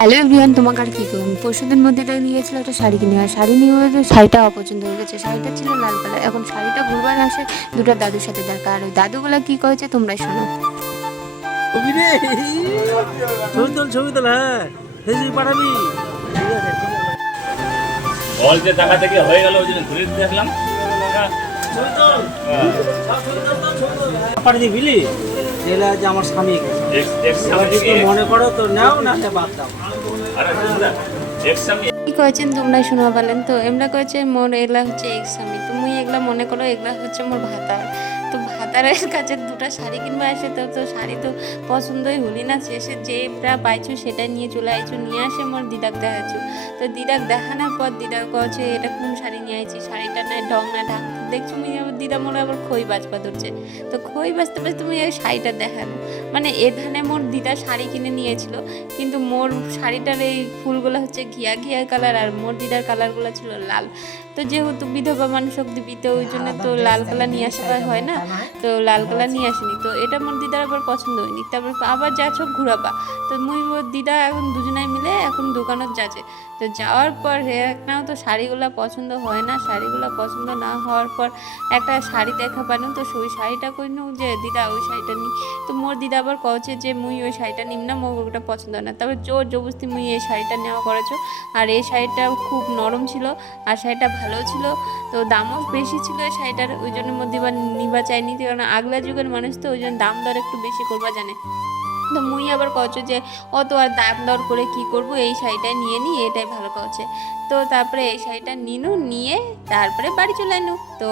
Hello everyone তোমাকে আর কী করুন পরশুদিন মধ্যে নিয়ে গেছিল একটা শাড়ি কিনে আর শাড়ি নিয়ে হয়েছে শাড়িটা অপছন্দ হয়ে গেছে। শাড়িটা ছিল লাল কালার এখন শাড়িটা ঘুরবার আসে দুটো দাদুর সাথে দেখা। আর ওই দাদুগুলো কী করেছে তোমরা শোনো। ছবি তোল ছবি তোল হ্যাঁ। পাঠাবি। টাকা থেকে হয়ে গেল ওই জন্য ঘুরে দেখলাম। ছবি তোল। ছবি তোল ছবি তোল। হ্যাঁ। পাঠিয়ে আমার স্বামী মনে করো তো নাও না বাদ দাও। কী করেছেন তোমরা শোনা বলেন তো এমরা কয়েছে মোর এগুলা হচ্ছে এক্সামি তো তুমি এগুলা মনে করো এগুলা হচ্ছে মোর ভাতার। তো ভাতারের কাছে দুটো শাড়ি কিনবা আসে তো তো শাড়ি তো পছন্দই হলি না। শেষে যেটা পাইছো সেটা নিয়ে চলে আইছো নিয়ে আসে মোর দিদাক দেখাচ্ছো। তো দিদাক দেখানোর পর দিদাক কছে এটা কোন শাড়ি নিয়ে আইছি? শাড়িটা না ঢং না ঢাক। দেখছ মুই আবার দিদা মোর আবার খই বাজবা ধরছে। তো খই বাজতে বাজতে তুমি এই শাড়িটা দেখানো মানে এখানে মোর দিদা শাড়ি কিনে নিয়েছিল কিন্তু মোর শাড়িটার এই ফুলগুলো হচ্ছে ঘিয়া ঘিয়া কালার আর মোর দিদার কালারগুলো ছিল লাল। তো যেহেতু বিধবা মানুষ অব্দি বিতে ওই জন্য তো লাল কালার নিয়ে আসা হয় না। তো লাল কালার নিয়ে আসেনি। তো এটা মোর দিদার আবার পছন্দ হয়নি। তারপর আবার যা যাচ্ছ ঘুরাবা। তো মুই মোর দিদা এখন দুজনাই মিলে এখন দোকানত যাচ্ছে। তো যাওয়ার পর একটাও তো শাড়িগুলো পছন্দ হয় না। শাড়িগুলো পছন্দ না হওয়ার পর একটা শাড়ি দেখা পানো। তো সেই শাড়িটা কইনু যে, দিদা, ওই শাড়িটা নি। তো মোর দিদা আবার কছে যে, মুই ওই শাড়িটা নিম না, মোর ওটা পছন্দ হয় না। তারপর জোর জবরদস্তি মুই এই শাড়িটা নেওয়া করেছ। আর এই শাড়িটা খুব নরম ছিল আর শাড়িটা ভালো ছিল। তো দামও বেশি ছিল এই শাড়িটার। ওই জন্য মধ্যে বা নিবা চাইনি। কারণ আগলা যুগের মানুষ তো ওই জন্য দাম দর একটু বেশি করবা জানে। তো মুই আবার কচো যে, অত আর দাম দর করে কি করব? এই শাড়িটা নিয়ে নি, এটাই ভালো কছে তো তারপরে এই শাড়িটা নিনু, নিয়ে তারপরে বাড়ি চলে আনু তো